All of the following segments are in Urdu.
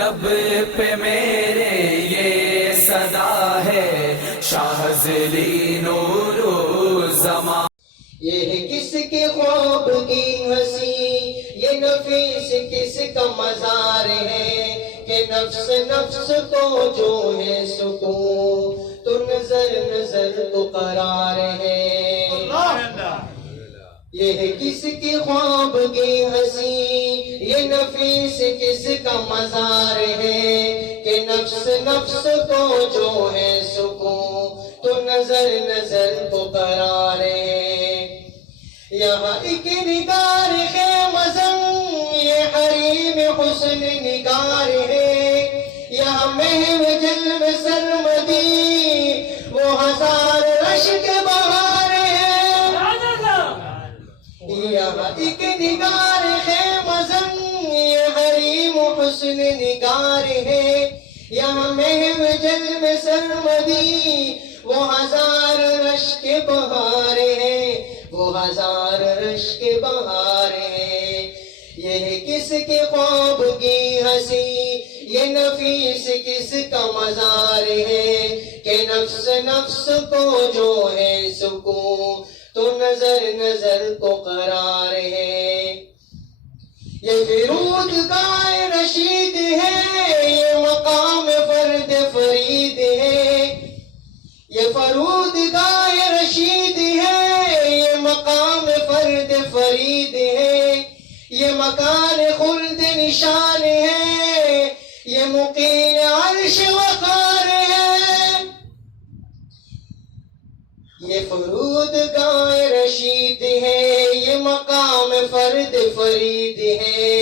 لب پہ میرے یہ صدا ہے شاہزلی نور زمان. یہ کس کے خواب کی ہنسی، یہ نفیس کس کا مزار ہے کہ نفس نفس کو جو ہے سکون تو نظر نظر تو قرار ہے. یہ کس کی خواب کی ہنسی، یہ نفیس کس کا مزار ہے کہ نفس نفس کو جو ہے سکون تو نظر نظر کو قرار ہے. یہاں ایک نگار خیمزن یہ حریم حسن نگار ہے، یہاں محو جلوہ سرمدی وہ ہزار رشک بہار ہے. یہاں ایک نگار خیمزن یہ حریم حسن نگار ہے، یہاں محو جلوہ سرمدی وہ ہزار رشک بہار ہے، وہ ہزار رشک بہار ہے. یہ کس کے خواب کی ہنسی، یہ نفیس کس کا مزار ہے کہ نفس نفس کو جو ہے سکون تو نظر نظر کو قرار ہے. یہ فرودگاہ رشید ہے، یہ مقام فرد فرید ہے. یہ فرودگاہ رشید ہے، یہ مقام فرد فرید ہے. یہ مکان خلد نشان ہے، یہ مقیم عرش وقار ہے. یہ فرودگاہ رشید ہے، یہ مقام فرد فرید ہے.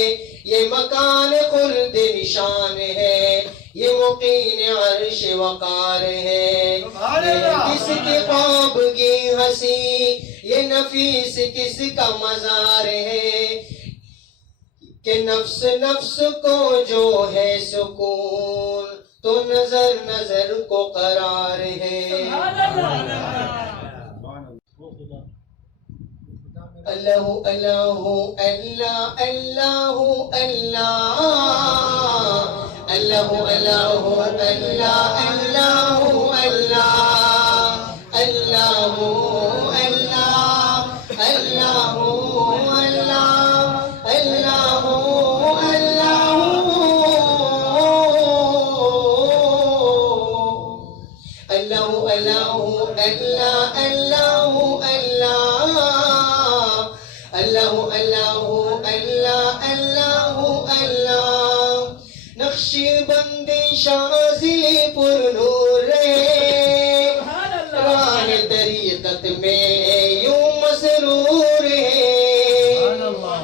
یہ مکان خلد نشان ہے، یہ مقیم عرش وقار ہے. یہ کس کے خواب کی ہنسی، یہ نفیس کس کا مزار ہے کہ نفس نفس کو جو ہے سکون تو نظر نظر کو قرار ہے. اللہ اللہ اللہ اللہ اللہ اللہ اللہ اللہ اللہ اللہ اللہ اللہ نقشبندی شازلی پر نور ہے، راہ طریقت میں یوں مسرور ہے.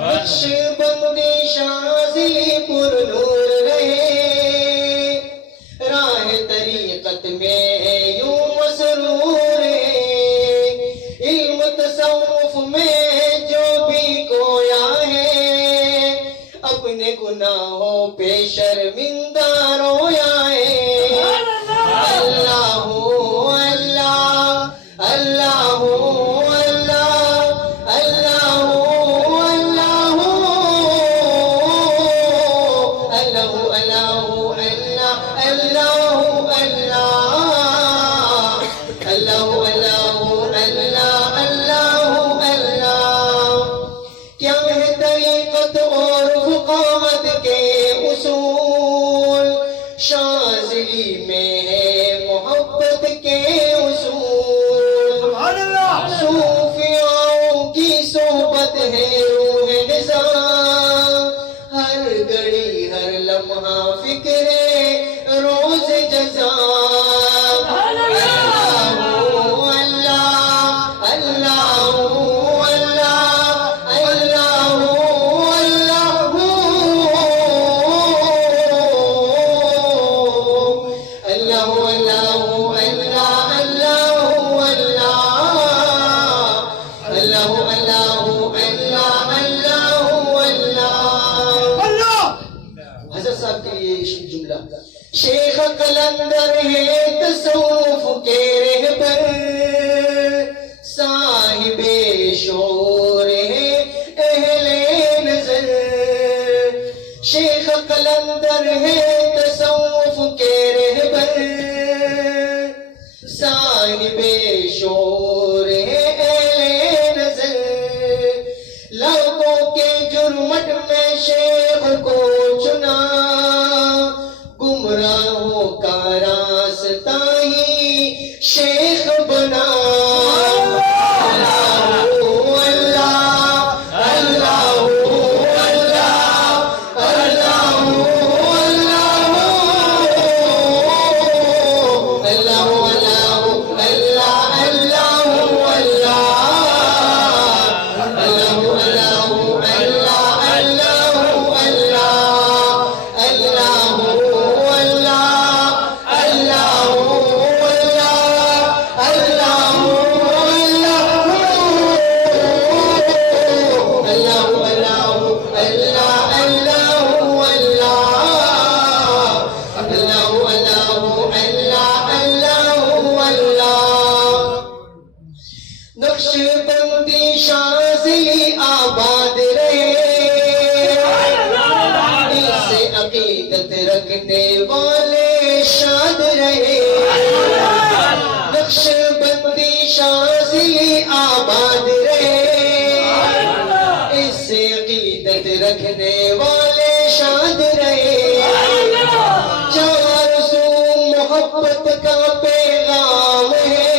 نقشبندی شازلی پر نور ہے، راہ طریقت میں یوں مسرور ہے. علم تصوف میں جو بھی کویا ہے اپنے گناہوں پہ شرمندہ رویا ہے. اللہ اللہ اللہ اللہ اللہ اللہ اللہ کیا ہے طریقت اور فقاہت کے اصول، شاذلی میں ہے محبت کے اصول. صوفیاؤں کی صحبت ہے روح نظام، ہر گھڑی ہر لمحہ فکر ہے روز جزا. شیخ قلندر ہے تصوف کے رہبر، صاحب شعور ہے اہل نظر. شیخ قلندر ہے عقیدت رکھنے والے شاد رہے، نقش بندی شاذلی آباد رہے، اس سے عقیدت رکھنے والے شاد رہے، چار سو محبت کا پیغام ہے،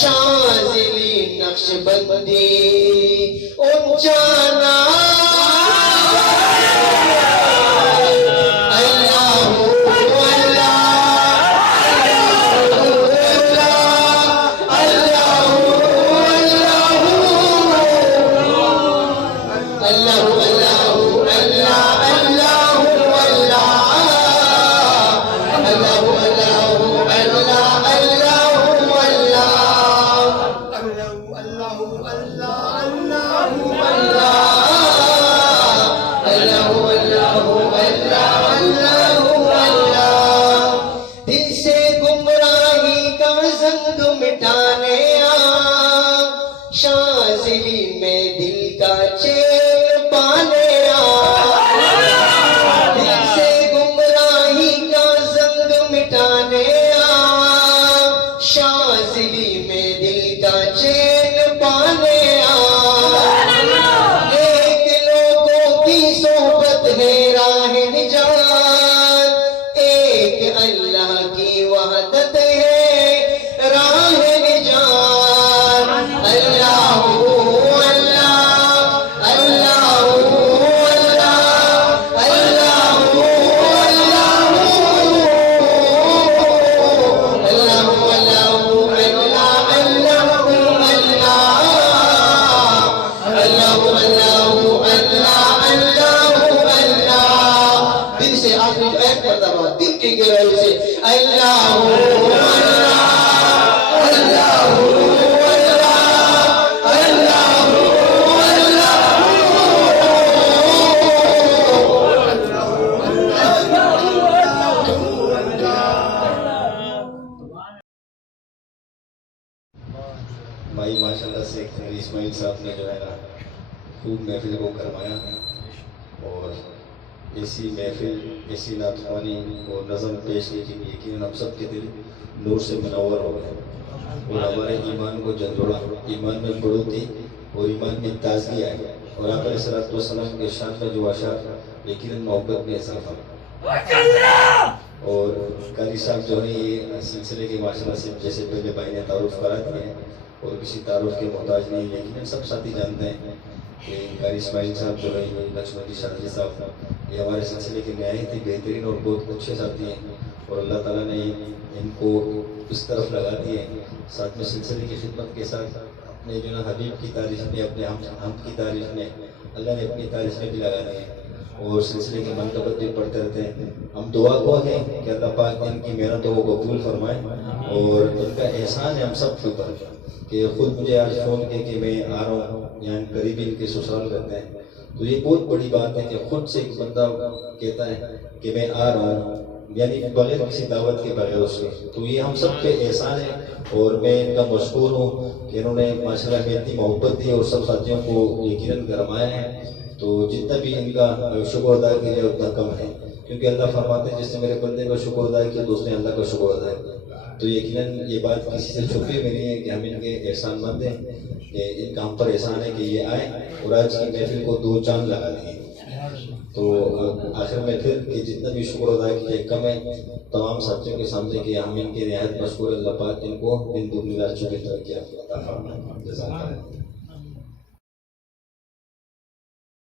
شاذلی نقش بندی اونچا نام، شاذلی میں دل کا چین پانے آ، دل سے گمراہی کا زنگ مٹانے آ، شاذلی میں دل کا چین پانے آ، ایک لوگوں کی صحبت ہے راہ نجات، ایک اللہ کی وحدت ہے راہ نجات، اللہ دل کی گہرائی سے اللہ بھائی ماشاءاللہ سے اسماعیل صاحب نے جو ہے نا خوب محفل کو کروایا، اور ایسی محفل، ایسی نعتخوانی اور نظم پیش کی کہ یقیناً ہم سب کے دل نور سے منور ہو گئے، اور ہمارے ایمان کو جھنجھوڑا، ایمان میں بڑھوتری اور ایمان میں تازگی آئی، اور آپ علیہ السلام کے شان میں جو اشعار یقیناً محبت میں اضافہ، اور قاری صاحب جو ہے یہ سلسلے کے ماشاءاللہ سے جیسے پہلے بھائی نے تعارف کرا دیے ہیں اور کسی تعارف کے محتاج نہیں، لیکن سب ساتھی جانتے ہیں کہ قاری اسماعیل صاحب جو ہے لکشمن شاہجی صاحب یہ ہمارے سلسلے کے نہایت ہی بہترین اور بہت اچھے ساتھی ہیں، اور اللہ تعالیٰ نے ان کو اس طرف لگا دیے، ساتھ میں سلسلے کی خدمت کے ساتھ اپنے جو نا حبیب کی تعریف میں، اپنے ہم کی تعریف میں اللہ نے اپنی تعریف میں بھی لگا دیے، اور سلسلے کی منقبت بھی پڑھتے رہتے ہیں۔ ہم دعا کو ہیں کہ اللہ پاک ان کی محنتوں کو قبول فرمائے، اور ان کا احسان ہے ہم سب کے اوپر کہ خود مجھے آج فون کیا کہ میں آ رہا ہوں، یہاں قریب ان کے سسرال رہتے ہیں، تو یہ بہت بڑی بات ہے کہ خود سے ایک بندہ کہتا ہے کہ میں آ رہا ہوں، یعنی بغیر کسی دعوت کے بغیر اس کے، تو یہ ہم سب کے احسان ہے، اور میں ان کا مشکور ہوں کہ انہوں نے ماشاءاللہ میں اتنی محبت دی اور سب ساتھیوں کو یقیناً گرمایا ہے، تو جتنا بھی ان کا شکر ادا کیا جائے اتنا کم ہے، کیونکہ اللہ فرماتے ہیں جس نے میرے بندے کا شکر ادا کیا تو اس نے اللہ کا شکر ادا کیا، تو یقیناً یہ بات کسی سے چھپی ہوئی نہیں ہے کہ ہم ان کے احسان مند ہیں، کہ ان کا ہم پر احسان ہے کہ یہ آئے اور آج کی محفل کو 2 چاند لگا دیے، تو آخر میں پھر کہ جتنا بھی شکر ادا کیا کم ہے تمام ساتھیوں کے سامنے کہ ہم ان کے نہایت مشکور، اللہ پاک ان کو دن دگنی رات چوگنی ترقی عطا فرمائے۔